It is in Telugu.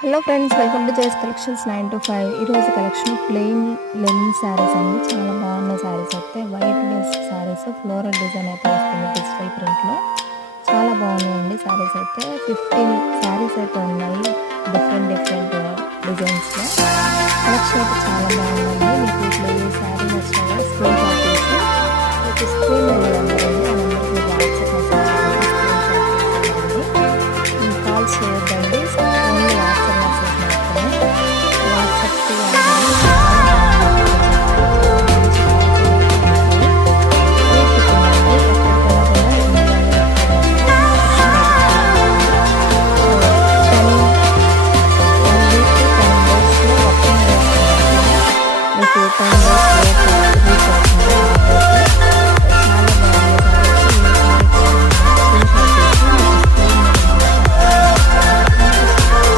Hello friends, welcome to JS collections 9 to 5. ఈరోజు కలెక్షన్ ప్లెయిన్ లెనిన్ శారీస్ అండి. చాలా బాగున్నాయి శారీస్ అయితే. White base saris, floral design అయితే వస్తుంది డిజిటల్ ప్రింట్లో. చాలా బాగున్నాయండి శారీస్ అయితే. 15 శారీస్ అయితే ఉన్నాయి డిఫరెంట్ డిజైన్స్లో. కలెక్షన్ అయితే చాలా